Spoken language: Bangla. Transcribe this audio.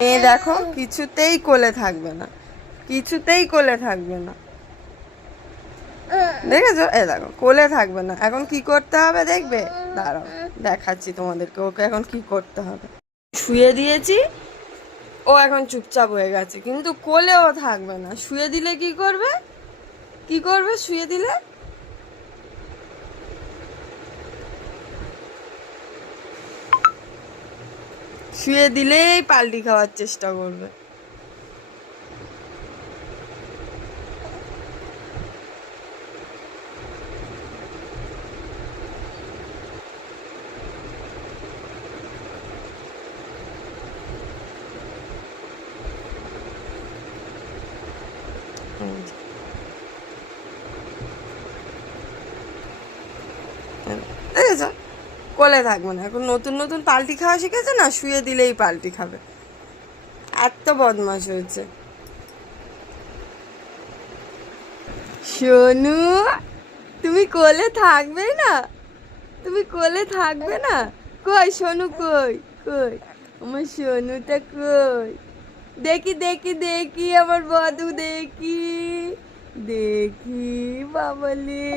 দেখো কিছুতেই কোলে থাকবে না, কিছুতেই কোলে থাকবে না। দেখেছো? দেখো কোলে থাকবে না। এখন কি করতে হবে দেখবে? দাঁড়াও দেখাচ্ছি তোমাদেরকে ওকে এখন কি করতে হবে। শুয়ে দিয়েছি, ও এখন চুপচাপ হয়ে গেছে, কিন্তু কোলেও থাকবে না। শুয়ে দিলে কি করবে? কি করবে শুয়ে দিলে? শুয়ে দিলেই পাল্টি খাওয়ার চেষ্টা করবে। দেখেছো? কোলে থাকবে না। এখন নতুন নতুন পাল্টি খাওয়া শিখেছে না, শুয়ে দিলেই পাল্টি খাবে। এত বদমাশ হয়েছে। সোনু, তুমি কোলে থাকবে না? তুমি কোলে থাকবে না? কই সোনু, কই কই আমার সোনুটা কই? দেখি দেখি দেখি আমার বধু, দেখি দেখি বাবালে।